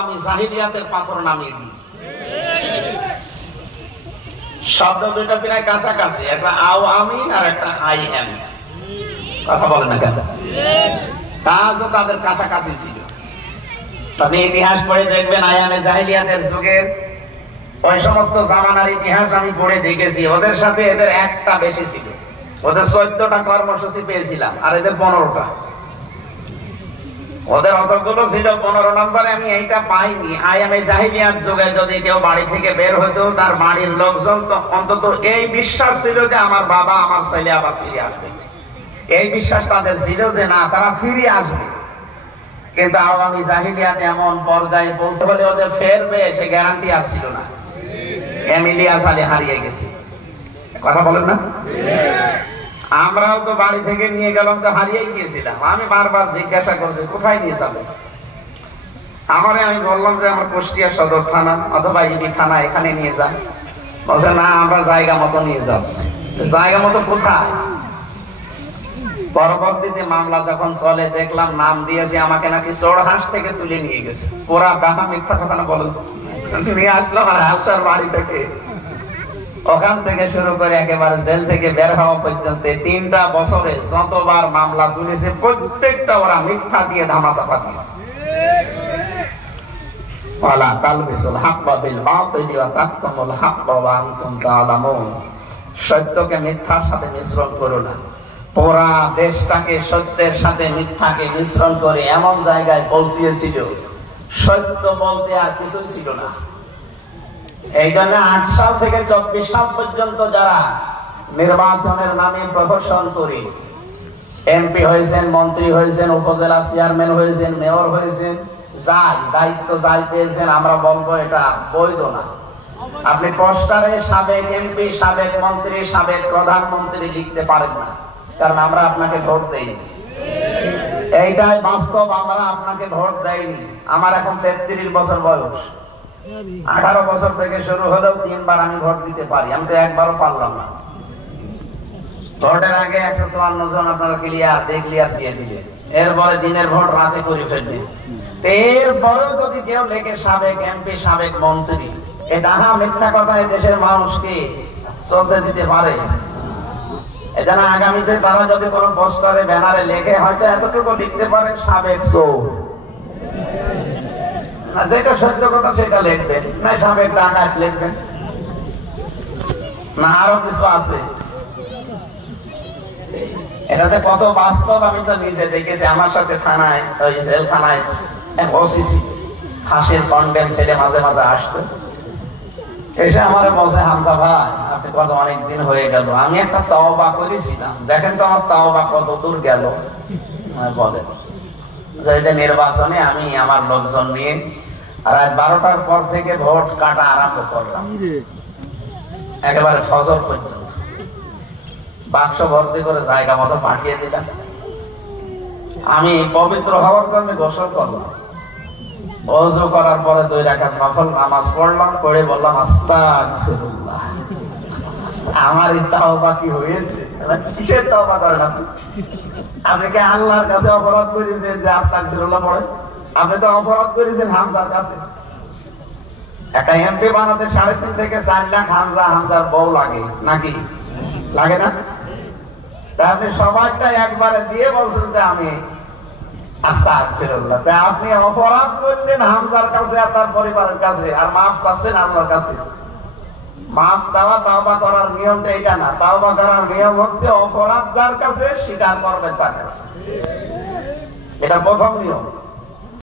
আমি জাহিলিয়াতের পাথর নামিয়ে দিয়েছি। শব্দ দুইটা প্রায় কাছাকাছি, একটা আওয়ামী আর একটা আই এম। কথা বলে না কেন? কাজও তাদের কাছাকাছি ছিল। আপনি ইতিহাস পড়ে দেখবেন, আয়ামে জাহিলিয়াতের যুগের ওই সমস্ত জামানার ইতিহাস আমি পড়ে দেখেছি। ওদের সাথে এদের একটা বেশি ছিল। ওদের 14টা কর্মসূচি পেয়েছিলাম, আর এদের 15টা। ওদের অতগুলো ছিল, 15 নম্বরে আমি এইটা পাইনি। আয়ামে জাহিলিয়াত যুগে যদি কেউ বাড়ি থেকে বের হতো, তার বাড়ির লোকজন তো অন্তত এই বিশ্বাস ছিল যে আমার বাবা আমার ছেলে আবার ফিরে আসবে। এই বিশ্বাস তাদের ছিল যে না, তারা ফিরে আসবে। কিন্তু আওয়ামী জাহিলিয়াত এমন পর্যায়ে পৌঁছে বলে ওদের ফেরবে সে গ্যারান্টি আর ছিল না। এমিলিয়া সালে হারিয়ে গেছে। কথা বলেন না? আমরাও তো বাড়ি থেকে নিয়ে গেলাম, তো হারিয়ে গিয়েছিলাম। আমি বারবার জিজ্ঞাসা করছি কোথায় নিয়ে যাবে। আমি বললাম যে আমার কুষ্টিয়া সদর থানা অথবা ইবি থানা, এখানে নিয়ে যান। বলছে না, আমরা জায়গা মতো নিয়ে যাচ্ছি। জায়গা মতো কোথায়? পরবর্তীতে মামলা যখন চলে দেখলাম নাম দিয়েছে আমাকে নাকি চোরহাঁস থেকে তুলে নিয়ে গেছে। ওরা ডাহা মিথ্যা কথা না বলেন, নিয়ে আসলো আমার হালসার বাড়ি থেকে। ওখান থেকে শুরু করে একেবারে জেল থেকে বের হওয়া পর্যন্ত 3টা বছরে যতবার মামলা তুলেছে প্রত্যেকটা ওরা মিথ্যা দিয়ে ধামাচাপা দিয়েছে। ওয়ালা তালবিসুল হাক্কা বিল বাতিল ওয়া তাকতুমুল হাক্কা ওয়া আনতুম তা'লামুন। সত্যকে মিথ্যার সাথে মিশ্রণ করো না। পুরা দেশটাকে সত্যের সাথে মিথ্যাকে মিশ্রণ করে এমন জায়গায় পৌঁছিয়েছিল, সত্য বলতে আর কিছু ছিল না। এই জন্য 8 সাল থেকে 24 সাল পর্যন্ত যারা নির্বাচনের নামে প্রহসন করে এমপি হয়েছেন, মন্ত্রী হয়েছেন, উপজেলা চেয়ারম্যান হয়েছেন, মেয়র হয়েছেন, দায়িত্ব যাই পেয়েছেন, আমরা বলবো এটা বৈধ না। আপনি পোস্টারে সাবেক এমপি, সাবেক মন্ত্রী, সাবেক প্রধানমন্ত্রী লিখতে পারেন না, কারণ আমরা আপনাকে ভোট দেইনি। এইটাই বাস্তব, আমরা আপনাকে ভোট দেইনি। আমার এখন 33 বছর বয়স। 18 বছর থেকে শুরু হলেও 3বার আমি ভোট দিতে পারি, আমি তো একবারও পারলাম না। ভোটের আগে 154 জন আপনারা ক্লিয়ার দিয়ে দিলেন, এরপরে দিনের ভোট রাতে করে ফেলবে। এরপরেও যদি কেউ লেখে সাবেক এমপি, সাবেক মন্ত্রী, এটা মিথ্যা কথা দেশের মানুষকে চলতে দিতে পারে। এজন্য আগামীতে তারা যদি কোনো পোস্টারে ব্যানারে লেখে হয়তো এতটুকু লিখতে পারে সাবেক চোর, যেটা সত্য কথা সেটা লিখবেন, না সাবেক ডাকাত লিখবেন, না আরো কিছু আছে। এটাতে কত বাস্তব আমি তো নিজে দেখেছি। আমার সাথে থানায়, ওই জেলখানায় ওসিসি হাসির কন্ডেম ছেলে মাঝে মাঝে আসতো, এসে আমার বলছে হামজা ভাই আপনি কত অনেকদিন হয়ে গেল, আমি একটা তওবা করেছিলাম, দেখেন তো আমার তওবা কত দূর গেল। বলেন যে নির্বাচনে আমি আমার লোকজন নিয়ে রাত 12টার পর থেকে ভোট কাটা আরম্ভ করলাম, একেবারে ফজর পর্যন্ত। বাক্স ভর্তি করে জায়গা মতো পাঠিয়ে দিলাম। আমি পবিত্র হওয়ার জন্য গোসল করলাম, ওযু করার পরে 2 রাকাত নফল নামাজ পড়লাম, পড়ে বললাম আস্তাগফিরুল্লাহ। আমার তওবা কি হয়েছে? কিসের তওবা করেন আপনি? আপনি কি আল্লাহর কাছে অপরাধ করেছেন যে আস্তাগফিরুল্লাহ পড়েন? আপনি তো অপরাধ করেছেন হামজার কাছে। একটা এমপি বানাতে 3.5 থেকে 4 লাখ হামজার বউ লাগে নাকি? লাগে না? তাই আপনি সবাইটা একবারে দিয়ে বলছেন যে আমি আস্তাগফিরুল্লাহ। তাই আপনি অপরাধ করলেন হামজার কাছে আর তার পরিবারের কাছে, আর মাফ চাচ্ছেন আল্লাহর কাছে। মাফ চাওয়া তওবা করার নিয়মটা এটা না। তওবা করার নিয়ম হচ্ছে অপরাধ যার কাছে স্বীকার করবে তার কাছে, এটা প্রথম নিয়ম।